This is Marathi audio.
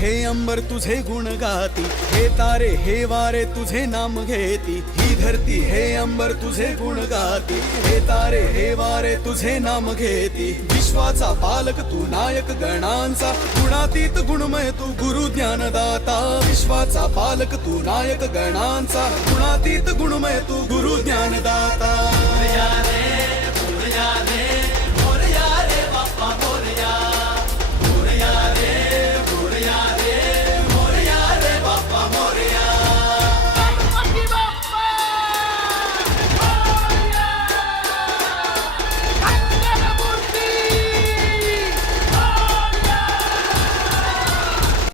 हे अंबर तुझे गुण गाती, हे तारे हे वारे तुझे नाम घेती। ही धरती हे अंबर तुझे गुण गाती, हे तारे हे वारे तुझे नाम घेती। विश्वाचा पालक तू नायक गणांचा, गुणातीत गुणमय तू गुरु ज्ञानदाता। विश्वाचा पालक तू नायक गणांचा, गुणातीत गुणमय तू गुरु ज्ञानदाता।